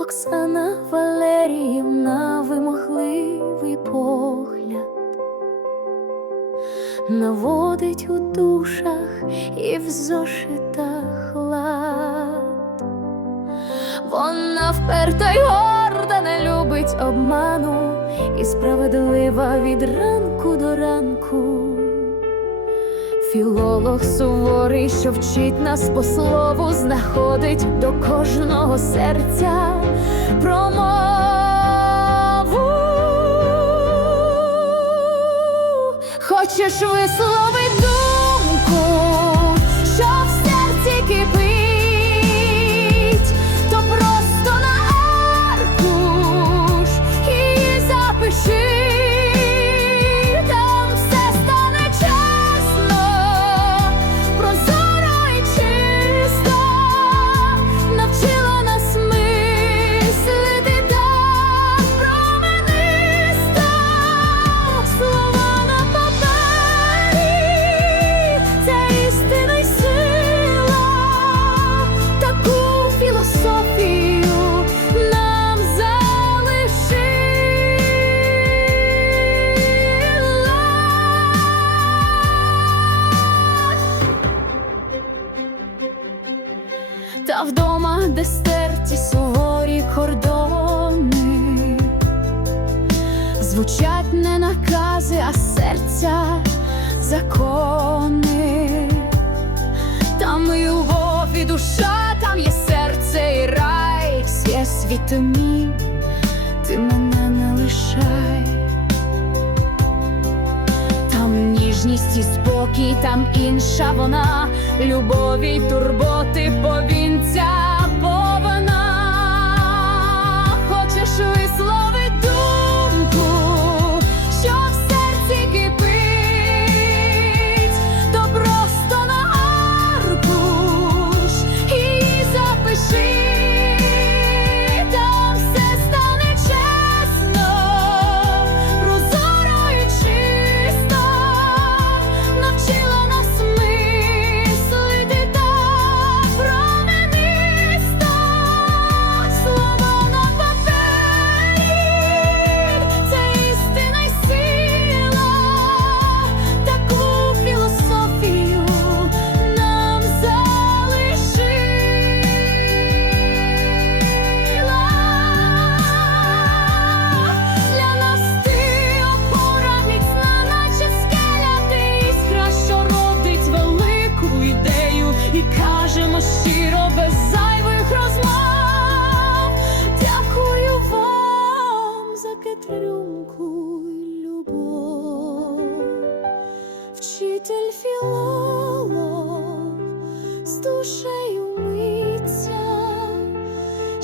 Оксана Валеріївна вимогливий погляд наводить у душах і в зошитах лад. Вона вперта й горда не любить обману і справедлива від ранку до ранку. Філолог суворий, що вчить нас по слову, знаходить до кожного серця промову. Хочеш висловить думку, де стерті суворі кордони, звучать не накази, а серця закони. Там любов і душа, там є серце і рай, Свє світу ти мене не лишай. Там ніжність і спокій, там інша вона, любові й турботи повінця.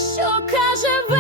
що каже ви.